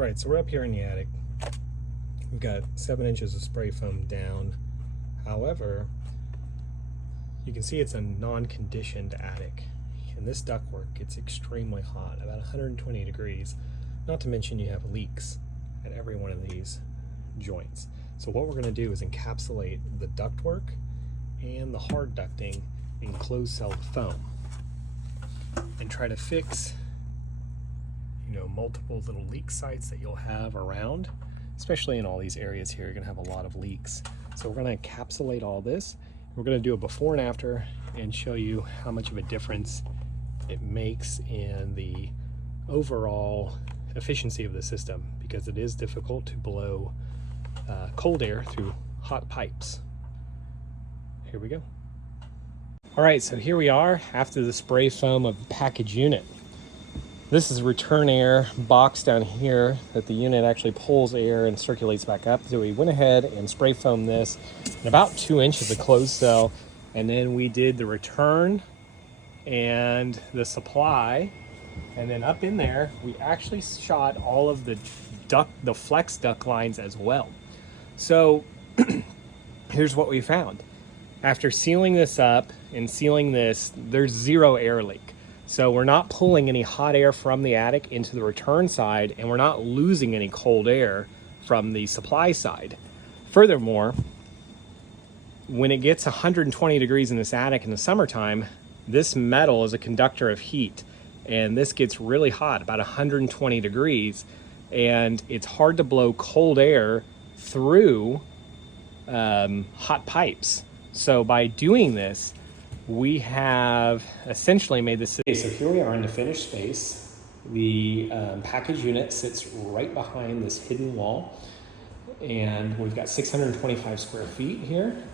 All right, so we're up here in the attic. We've got 7 inches of spray foam down. However, you can see it's a non-conditioned attic. And this ductwork gets extremely hot, about 120 degrees. Not to mention you have leaks at every one of these joints. So what we're going to do is encapsulate the ductwork and the hard ducting in closed cell foam and try to fix multiple little leak sites that you'll have around, especially in all these areas here. You're going to have a lot of leaks. So we're going to encapsulate all this. We're going to do a before and after and show you how much of a difference it makes in the overall efficiency of the system, because it is difficult to blow cold air through hot pipes. Here we go. All right, so here we are after the spray foam of the package unit. This is return air box down here that the unit actually pulls air and circulates back up. So we went ahead and spray foamed this in about 2 inches of closed cell, and then we did the return and the supply, and then up in there we actually shot all of the flex duct lines as well. So here's what we found. After sealing this up and sealing this, there's zero air leak. So we're not pulling any hot air from the attic into the return side, and we're not losing any cold air from the supply side. Furthermore, when it gets 120 degrees in this attic in the summertime, this metal is a conductor of heat, and this gets really hot, about 120 degrees, and it's hard to blow cold air through hot pipes. So by doing this, we have essentially made this. Okay, so here we are in the finished space. The package unit sits right behind this hidden wall, and we've got 625 square feet here.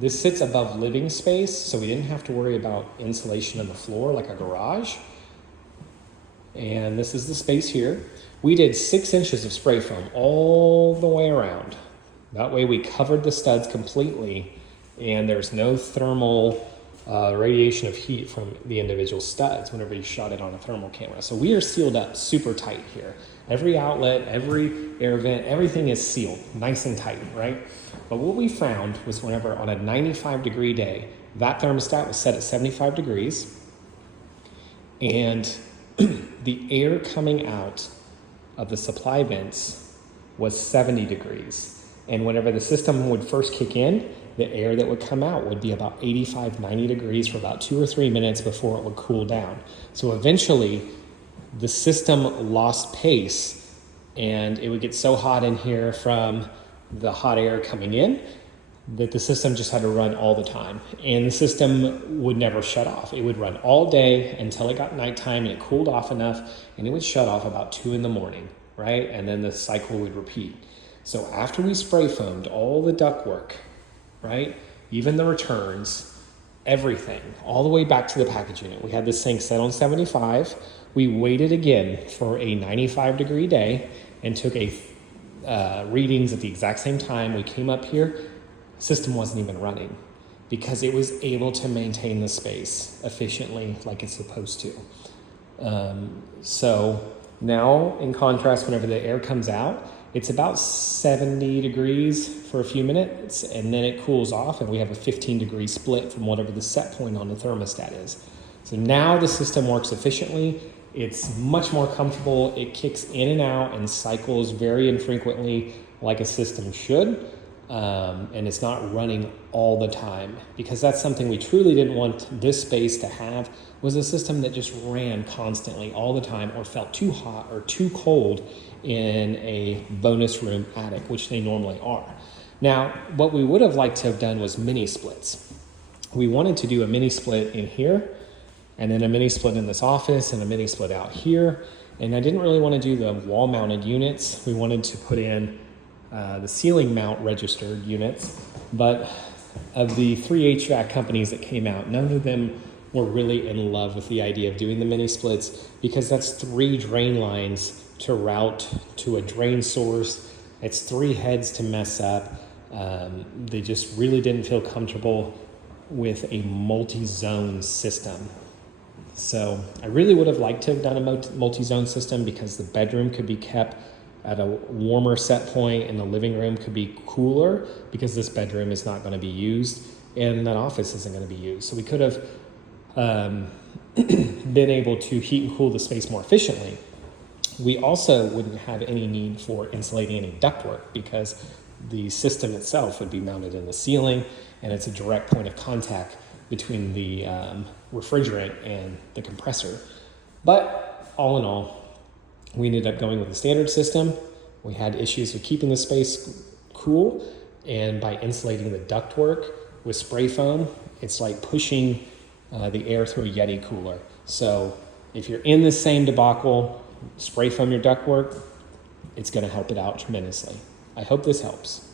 This sits above living space, so we didn't have to worry about insulation on the floor like a garage. And this is the space here. We did 6 inches of spray foam all the way around. That way we covered the studs completely, and there's no thermal radiation of heat from the individual studs whenever you shot it on a thermal camera. So we are sealed up super tight here. Every outlet, every air vent, everything is sealed nice and tight, right? But what we found was whenever on a 95-degree day, that thermostat was set at 75 degrees, and the air coming out of the supply vents was 70 degrees. And whenever the system would first kick in, the air that would come out would be about 85, 90 degrees for about 2 or 3 minutes before it would cool down. So eventually the system lost pace, and it would get so hot in here from the hot air coming in that the system just had to run all the time. And the system would never shut off. It would run all day until it got nighttime and it cooled off enough, and it would shut off about 2 in the morning, right? And then the cycle would repeat. So after we spray foamed all the ductwork, right, even the returns, everything, all the way back to the package unit, we had this thing set on 75. We waited again for a 95-degree day and took readings at the exact same time. We came up here, system wasn't even running because it was able to maintain the space efficiently like it's supposed to. So now, in contrast, whenever the air comes out, it's about 70 degrees for a few minutes, and then it cools off, and we have a 15-degree split from whatever the set point on the thermostat is. So now the system works efficiently. It's much more comfortable. It kicks in and out and cycles very infrequently like a system should, and it's not running all the time, because that's something we truly didn't want this space to have, was a system that just ran constantly all the time or felt too hot or too cold in a bonus room attic, which they normally are. Now, what we would have liked to have done was mini splits. We wanted to do a mini split in here, and then a mini split in this office, and a mini split out here. And I didn't really want to do the wall mounted units. We wanted to put in the ceiling mount registered units, but of the 3 HVAC companies that came out, none of them were really in love with the idea of doing the mini splits, because that's 3 drain lines to route to a drain source. It's 3 heads to mess up. They just really didn't feel comfortable with a multi-zone system. So I really would have liked to have done a multi-zone system, because the bedroom could be kept at a warmer set point, and the living room could be cooler because this bedroom is not going to be used and that office isn't going to be used. So we could have been able to heat and cool the space more efficiently. We also wouldn't have any need for insulating any ductwork because the system itself would be mounted in the ceiling, and it's a direct point of contact between the refrigerant and the compressor. But all in all, we ended up going with the standard system. We had issues with keeping the space cool, and by insulating the ductwork with spray foam, it's like pushing the air through a Yeti cooler. So if you're in the same debacle, spray foam your ductwork, it's going to help it out tremendously. I hope this helps.